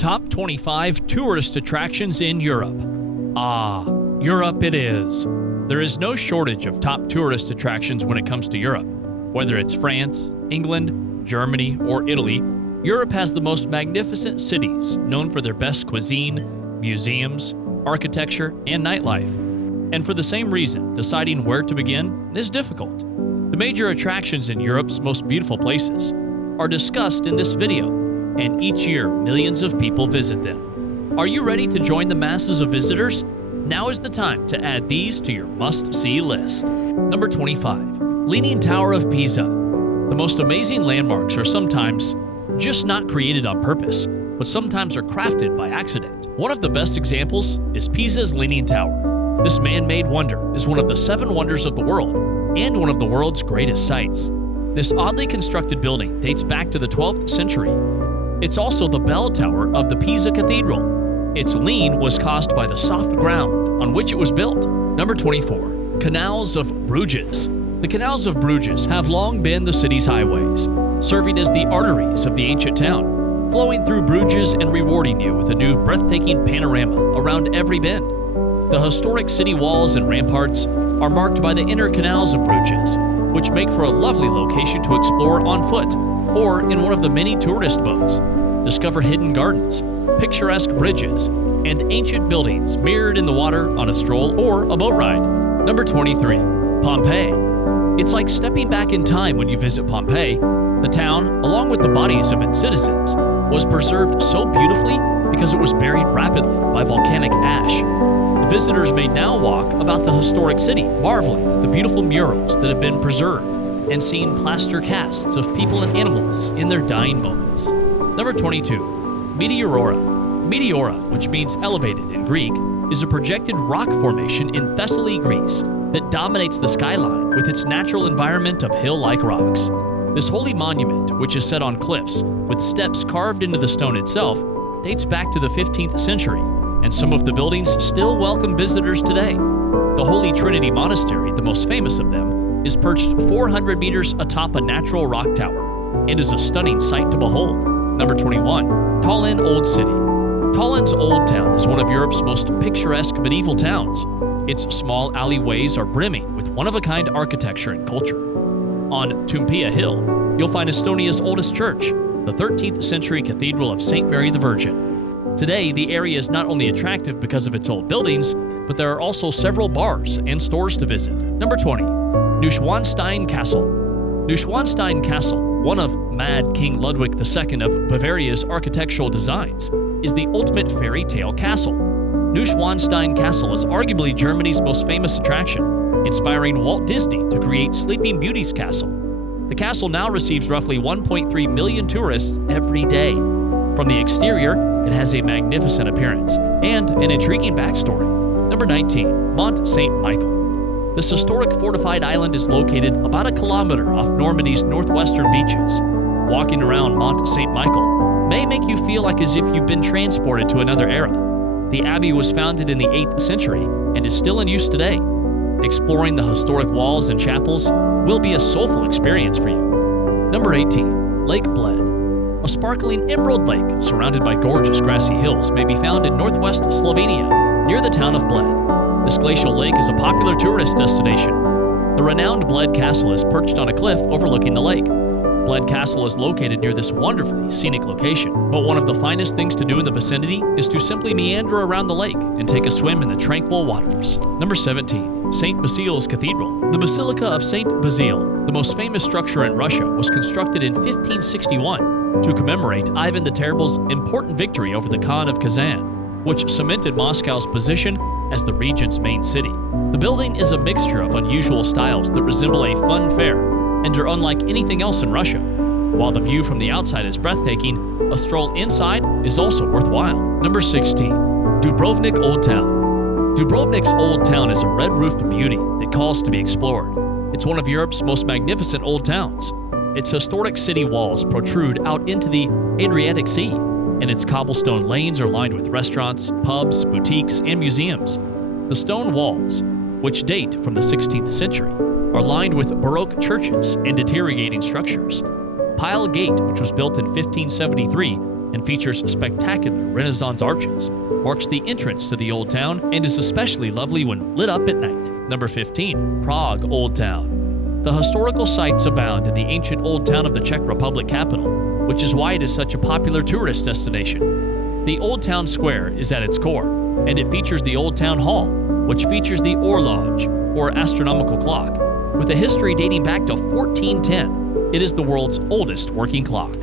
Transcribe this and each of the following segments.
Top 25 Tourist Attractions in Europe. Ah, Europe it is. There is no shortage of top tourist attractions when it comes to Europe. Whether it's France, England, Germany, or Italy, Europe has the most magnificent cities known for their best cuisine, museums, architecture, and nightlife. And for the same reason, deciding where to begin is difficult. The major attractions in Europe's most beautiful places are discussed in this video, and each year millions of people visit them. Are you ready to join the masses of visitors? Now is the time to add these to your must-see list. Number 25. Leaning Tower of Pisa. The most amazing landmarks are sometimes just not created on purpose, but sometimes are crafted by accident. One of the best examples is Pisa's Leaning Tower. This man-made wonder is one of the 7 wonders of the world and one of the world's greatest sights. This oddly constructed building dates back to the 12th century. It's also the bell tower of the Pisa Cathedral. Its lean was caused by the soft ground on which it was built. Number 24. Canals of Bruges. The canals of Bruges have long been the city's highways, serving as the arteries of the ancient town, flowing through Bruges and rewarding you with a new breathtaking panorama around every bend. The historic city walls and ramparts are marked by the inner canals of Bruges, which make for a lovely location to explore on foot or in one of the many tourist boats. Discover hidden gardens, picturesque bridges, and ancient buildings mirrored in the water on a stroll or a boat ride. Number 23. Pompeii. It's like stepping back in time when you visit Pompeii. The town, along with the bodies of its citizens, was preserved so beautifully because it was buried rapidly by volcanic ash. The visitors may now walk about the historic city, marveling at the beautiful murals that have been preserved and seeing plaster casts of people and animals in their dying moments. Number 22. METEORA. METEORA, which means elevated in Greek, is a projected rock formation in Thessaly, Greece, that dominates the skyline with its natural environment of hill-like rocks. This holy monument, which is set on cliffs with steps carved into the stone itself, dates back to the 15th century, and some of the buildings still welcome visitors today. The Holy Trinity Monastery, the most famous of them, is perched 400 meters atop a natural rock tower and is a stunning sight to behold. Number 21. Tallinn Old City. Tallinn's Old Town is one of Europe's most picturesque medieval towns. Its small alleyways are brimming with one-of-a-kind architecture and culture. On Tumpia Hill, you'll find Estonia's oldest church, the 13th century Cathedral of St. Mary the Virgin. Today, the area is not only attractive because of its old buildings, but there are also several bars and stores to visit. Number 20. Neuschwanstein Castle. Neuschwanstein Castle, one of Mad King Ludwig II of Bavaria's architectural designs, is the ultimate fairy tale castle. Neuschwanstein Castle is arguably Germany's most famous attraction, inspiring Walt Disney to create Sleeping Beauty's castle. The castle now receives roughly 1.3 million tourists every day. From the exterior, it has a magnificent appearance and an intriguing backstory. Number 19. Mont St. Michel. This historic fortified island is located about a kilometer off Normandy's northwestern beaches. Walking around Mont St. Michel may make you feel like as if you've been transported to another era. The abbey was founded in the 8th century and is still in use today. Exploring the historic walls and chapels will be a soulful experience for you. Number 18. Lake Bled. A sparkling emerald lake surrounded by gorgeous grassy hills may be found in northwest Slovenia, near the town of Bled. This glacial lake is a popular tourist destination. The renowned Bled Castle is perched on a cliff overlooking the lake. Bled Castle is located near this wonderfully scenic location, but one of the finest things to do in the vicinity is to simply meander around the lake and take a swim in the tranquil waters. Number 17. St. Basil's Cathedral. The Basilica of St. Basil, the most famous structure in Russia, was constructed in 1561 to commemorate Ivan the Terrible's important victory over the Khan of Kazan, which cemented Moscow's position as the region's main city. The building is a mixture of unusual styles that resemble a fun fair and are unlike anything else in Russia. While the view from the outside is breathtaking, a stroll inside is also worthwhile. Number 16. Dubrovnik Old Town. Dubrovnik's Old Town is a red-roofed beauty that calls to be explored. It's one of Europe's most magnificent old towns. Its historic city walls protrude out into the Adriatic Sea, and its cobblestone lanes are lined with restaurants, pubs, boutiques, and museums. The stone walls, which date from the 16th century, are lined with baroque churches and deteriorating structures. Pile Gate, which was built in 1573, and features spectacular Renaissance arches, marks the entrance to the Old Town, and is especially lovely when lit up at night. Number 15. Prague Old Town. The historical sites abound in the ancient Old Town of the Czech Republic capital, which is why it is such a popular tourist destination. The Old Town Square is at its core, and it features the Old Town Hall, which features the horloge, or astronomical clock. With a history dating back to 1410, it is the world's oldest working clock.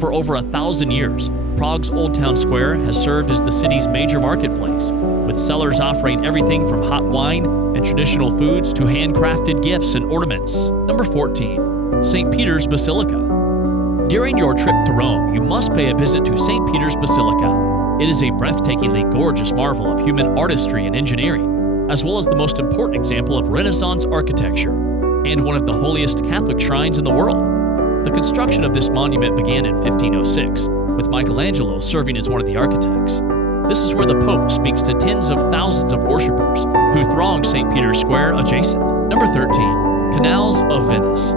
For over 1,000 years, Prague's Old Town Square has served as the city's major marketplace, with sellers offering everything from hot wine and traditional foods to handcrafted gifts and ornaments. Number 14. St. Peter's Basilica. During your trip to Rome, you must pay a visit to St. Peter's Basilica. It is a breathtakingly gorgeous marvel of human artistry and engineering, as well as the most important example of Renaissance architecture, and one of the holiest Catholic shrines in the world. The construction of this monument began in 1506, with Michelangelo serving as one of the architects. This is where the Pope speaks to tens of thousands of worshippers who throng St. Peter's Square adjacent. Number 13. Canals of Venice.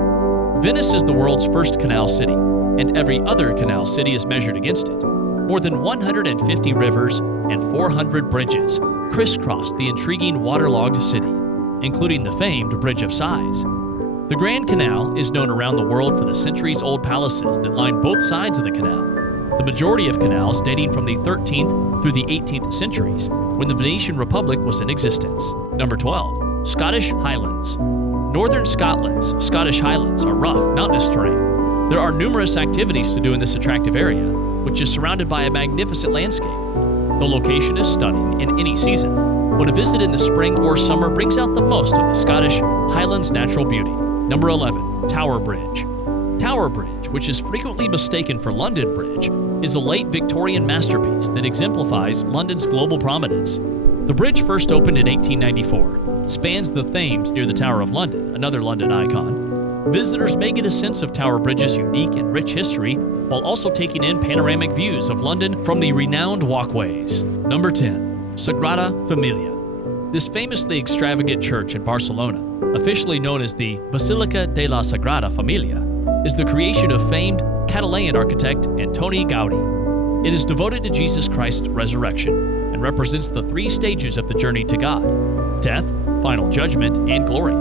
Venice is the world's first canal city, and every other canal city is measured against it. More than 150 rivers and 400 bridges crisscross the intriguing waterlogged city, including the famed Bridge of Sighs. The Grand Canal is known around the world for the centuries-old palaces that line both sides of the canal. The majority of canals dating from the 13th through the 18th centuries, when the Venetian Republic was in existence. Number 12. Scottish Highlands. Northern Scotland's Scottish Highlands are rough, mountainous terrain. There are numerous activities to do in this attractive area, which is surrounded by a magnificent landscape. The location is stunning in any season, but a visit in the spring or summer brings out the most of the Scottish Highlands' natural beauty. Number 11. Tower Bridge. Tower Bridge, which is frequently mistaken for London Bridge, is a late Victorian masterpiece that exemplifies London's global prominence. The bridge first opened in 1894, spans the Thames near the Tower of London, another London icon. Visitors may get a sense of Tower Bridge's unique and rich history while also taking in panoramic views of London from the renowned walkways. Number 10. Sagrada Familia. This famously extravagant church in Barcelona, officially known as the Basilica de la Sagrada Familia, is the creation of famed Catalan architect Antoni Gaudí. It is devoted to Jesus Christ's resurrection and represents the three stages of the journey to God: death, final judgment, and glory.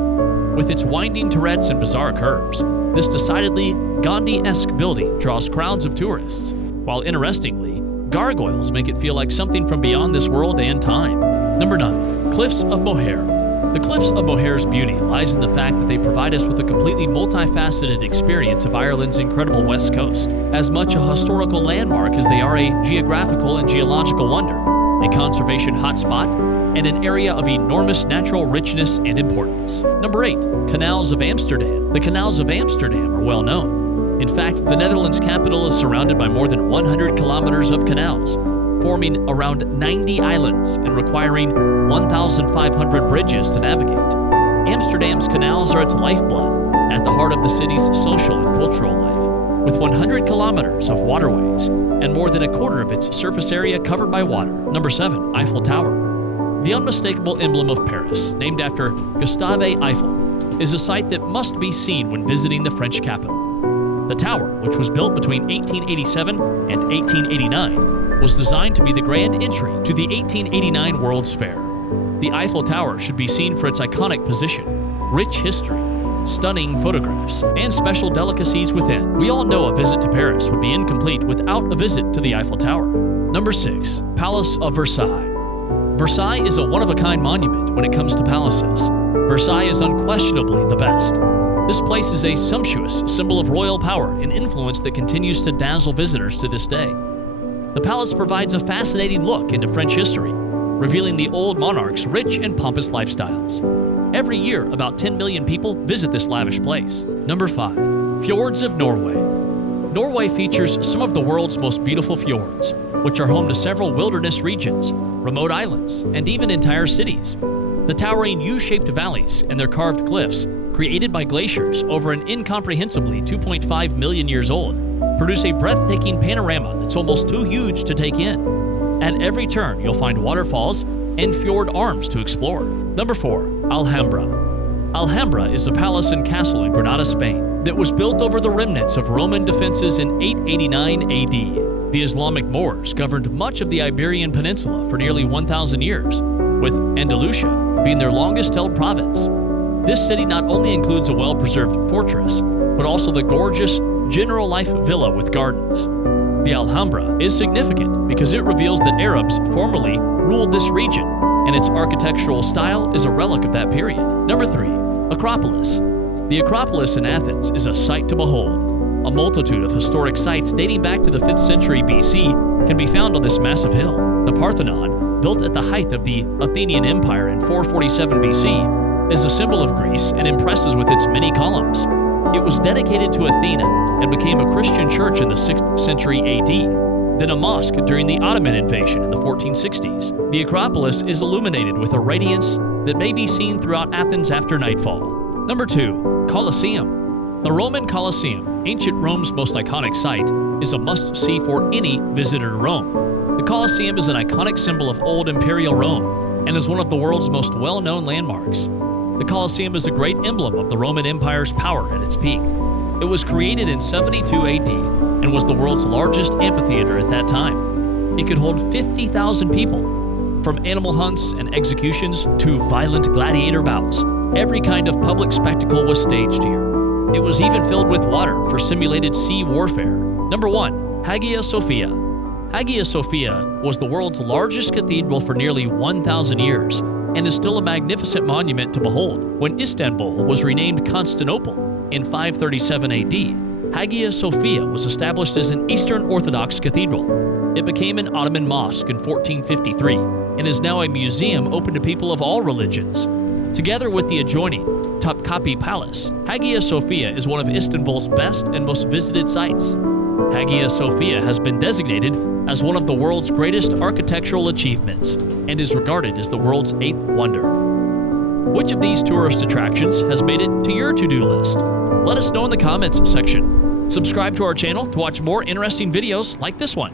With its winding turrets and bizarre curves, this decidedly Gandhi-esque building draws crowds of tourists, while interestingly, gargoyles make it feel like something from beyond this world and time. Number 9. Cliffs of Moher. The Cliffs of Moher's beauty lies in the fact that they provide us with a completely multifaceted experience of Ireland's incredible west coast, as much a historical landmark as they are a geographical and geological wonder, a conservation hotspot, and an area of enormous natural richness and importance. Number 8. Canals of Amsterdam. The canals of Amsterdam are well known. In fact, the Netherlands capital is surrounded by more than 100 kilometers of canals, forming around 90 islands and requiring 1,500 bridges to navigate. Amsterdam's canals are its lifeblood, at the heart of the city's social and cultural life, with 100 kilometers of waterways and more than a quarter of its surface area covered by water. Number 7. Eiffel Tower. The unmistakable emblem of Paris, named after Gustave Eiffel, is a sight that must be seen when visiting the French capital. The tower, which was built between 1887 and 1889, was designed to be the grand entry to the 1889 World's Fair. The Eiffel Tower should be seen for its iconic position, rich history, stunning photographs, and special delicacies within. We all know a visit to Paris would be incomplete without a visit to the Eiffel Tower. Number 6. Palace of Versailles. Versailles is a one-of-a-kind monument when it comes to palaces. Versailles is unquestionably the best. This place is a sumptuous symbol of royal power and influence that continues to dazzle visitors to this day. The palace provides a fascinating look into French history, revealing the old monarch's rich and pompous lifestyles. Every year, about 10 million people visit this lavish place. Number 5. Fjords of Norway. Norway features some of the world's most beautiful fjords, which are home to several wilderness regions, remote islands, and even entire cities. The towering U-shaped valleys and their carved cliffs, created by glaciers over an incomprehensibly 2.5 million years old, produce a breathtaking panorama that's almost too huge to take in. At every turn, you'll find waterfalls and fjord arms to explore. Number 4. Alhambra. Alhambra is a palace and castle in Granada, Spain, that was built over the remnants of Roman defenses in 889 AD. The Islamic Moors governed much of the Iberian Peninsula for nearly 1,000 years, with Andalusia being their longest-held province. This city not only includes a well-preserved fortress, but also the gorgeous General Life Villa with gardens. The Alhambra is significant because it reveals that Arabs formerly ruled this region, and its architectural style is a relic of that period. Number 3. Acropolis. The Acropolis in Athens is a sight to behold. A multitude of historic sites dating back to the 5th century BC can be found on this massive hill. The Parthenon, built at the height of the Athenian Empire in 447 BC, is a symbol of Greece and impresses with its many columns. It was dedicated to Athena and became a Christian church in the 6th century AD, then a mosque during the Ottoman invasion in the 1460s. The Acropolis is illuminated with a radiance that may be seen throughout Athens after nightfall. Number 2. Colosseum. The Roman Colosseum, ancient Rome's most iconic site, is a must-see for any visitor to Rome. The Colosseum is an iconic symbol of old imperial Rome and is one of the world's most well-known landmarks. The Colosseum is a great emblem of the Roman Empire's power at its peak. It was created in 72 AD and was the world's largest amphitheater at that time. It could hold 50,000 people. From animal hunts and executions to violent gladiator bouts, every kind of public spectacle was staged here. It was even filled with water for simulated sea warfare. Number 1. Hagia Sophia. Hagia Sophia was the world's largest cathedral for nearly 1,000 years and is still a magnificent monument to behold. When Istanbul was renamed Constantinople in 537 AD, Hagia Sophia was established as an Eastern Orthodox cathedral. It became an Ottoman mosque in 1453 and is now a museum open to people of all religions. Together with the adjoining Topkapi Palace, Hagia Sophia is one of Istanbul's best and most visited sites. Hagia Sophia has been designated as one of the world's greatest architectural achievements and is regarded as the world's 8th wonder. Which of these tourist attractions has made it to your to-do list? Let us know in the comments section. Subscribe to our channel to watch more interesting videos like this one.